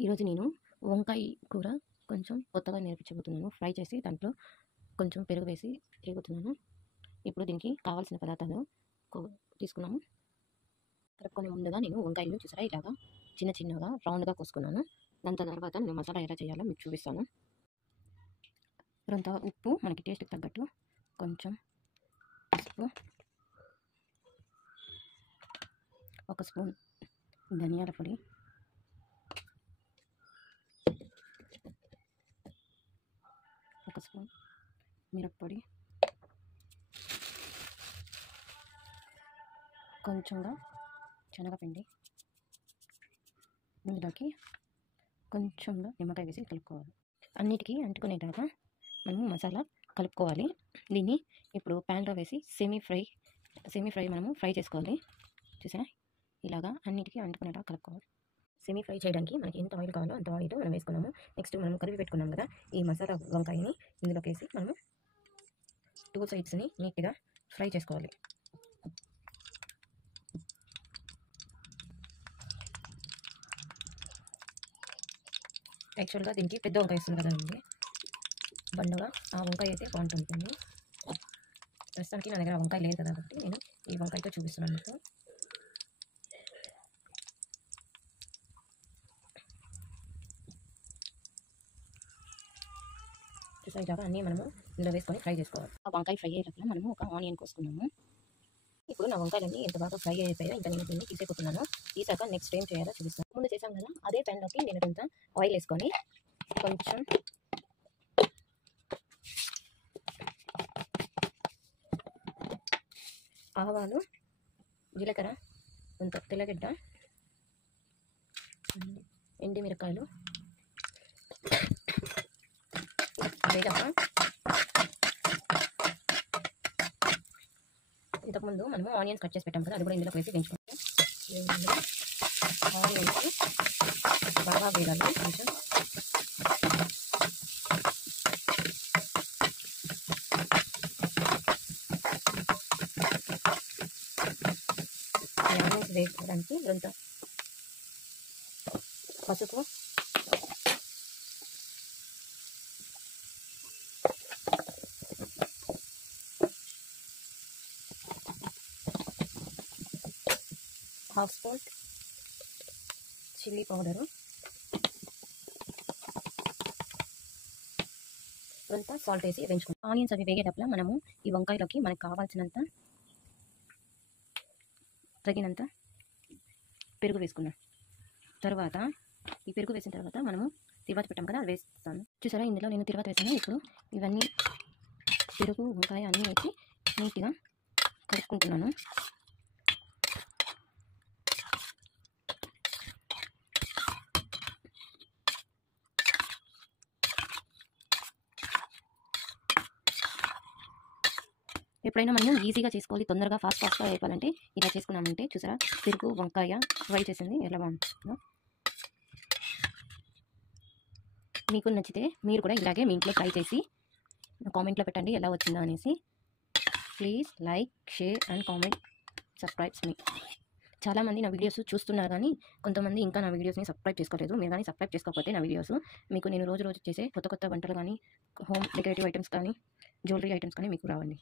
ఈరోజు నేను వంకాయ కూర కొంచెం కొత్తగా నేర్పించబోతున్నాను. ఫ్రై చేసి దాంట్లో కొంచెం పెరుగు వేసి చేయబోతున్నాను. ఇప్పుడు దీనికి కావాల్సిన పదార్థాలు తీసుకున్నాము. కలుపుకునే ముందుగా నేను వంకాయలు చూసారా ఇలాగా చిన్నగా రౌండ్గా కోసుకున్నాను. దాని తర్వాత నేను మసాలా ఎలా చేయాలో మీకు చూపిస్తాను. కొంత ఉప్పు మనకి టేస్ట్కి తగ్గట్టు, కొంచెం పసుపు, ఒక స్పూన్ ధనియాల పొడి, ఒక స్పూన్ మిరప్పొడి, కొంచెంగా శనగపిండి, ఇందులోకి కొంచెంగా నిమ్మకాయ వేసి కలుపుకోవాలి. అన్నిటికీ అంటుకునేలాగా మనం మసాలా కలుపుకోవాలి. దీన్ని ఇప్పుడు ప్యాన్లో వేసి సెమీ ఫ్రై మనము ఫ్రై చేసుకోవాలి. చూసారా ఇలాగా అన్నిటికీ అంటుకునేలా కలుపుకోవాలి. సెమీ ఫ్రై చేయడానికి మనకి ఎంత ఆయిల్ కావాలో అంత ఆయిల్ మనం వేసుకున్నాము. నెక్స్ట్ మనం కలిపి పెట్టుకున్నాం కదా ఈ మసాలా వంకాయని ఇందులోకి వేసి మనము 2 సైడ్స్ని నీట్గా ఫ్రై చేసుకోవాలి. యాక్చువల్గా దీనికి పెద్ద వంకాయ వస్తుంది కదా అండి, బండగా ఆ వంకాయ అయితే బాగుంటుంది. ప్రస్తుతానికి నా దగ్గర వంకాయ లేదు కదా కాబట్టి నేను ఈ వంకాయతో చూపిస్తున్నాను మీకు. చూసాక అన్నీ మనము ఇందులో వేసుకొని ఫ్రై చేసుకోవాలి. ఆ వంకాయ ఫ్రై అయ్యేటప్పుడు మనము ఒక ఆనియన్ కోసుకున్నాము. ఇప్పుడు నా వంకాయలన్నీ ఎంత బాగా ఫ్రై అయిపోయాయో ఇంకా నేను దీన్ని తీసేపోతున్నాను. తీసాక నెక్స్ట్ ఏం చేయాలో చూపిస్తాను. ముందు చేసాం కదా అదే ప్యాన్లోకి నేను కొంత ఆయిల్ వేసుకొని కొంచెం ఆవాలు, జీలకర్ర, కొంత తెల్లగడ్డ, ఎండుమిరకాయలు వేగాక ఇంతకుముందు మనము ఆనియన్స్ కట్ చేసి పెట్టాం కదా అది కూడా ఇందులోకి వేసి వేయించుకుంటాం. ఆనియన్స్ బాగా వేగాలి. కొంచెం ఆనియన్స్ వేసుకోవడానికి కొంత పసుపు, హాఫ్ స్పూన్ చిల్లీ పౌడరు, కొంత సాల్ట్ వేసి వేయించుకుంటాం. ఆనియన్స్ అవి వేగేటప్పుడు మనము ఈ వంకాయలోకి మనకు కావాల్సినంత తగినంత పెరుగు వేసుకున్నాం. తర్వాత ఈ పెరుగు వేసిన తర్వాత మనము తిరువాత పెట్టాం కదా అది వేస్తాను. చూసారా ఇందులో నేను తిరువాత వేసాను. ఇప్పుడు ఇవన్నీ పెరుగు వంకాయ అన్నీ వేసి నీట్గా కలుపుకుంటున్నాను. ఎప్పుడైనా మనం ఈజీగా చేసుకోవాలి, తొందరగా ఫాస్ట్గా అయిపోవాలంటే ఇలా చేసుకున్నామంటే చూసారా పెరుగు వంకాయ ఫ్రై చేసింది ఎలా బాగుంటుందో. మీకు నచ్చితే మీరు కూడా ఇలాగే మీ ఇంట్లో ట్రై చేసి కామెంట్లో పెట్టండి ఎలా వచ్చిందో అనేసి. Please like, share and comment, subscribes మీ. చాలామంది నా వీడియోస్ చూస్తున్నారు కానీ కొంతమంది ఇంకా నా వీడియోస్ని సబ్స్క్రైబ్ చేసుకోలేదు. మీరు కానీ సబ్స్క్రైబ్ చేసుకోకపోతే నా వీడియోస్ మీకు నేను రోజు చేసే కొత్త వంటలు కానీ, హోమ్ డెకరేటివ్ ఐటమ్స్ కానీ, జ్యువెలరీ ఐటమ్స్ కానీ మీకు రావండి.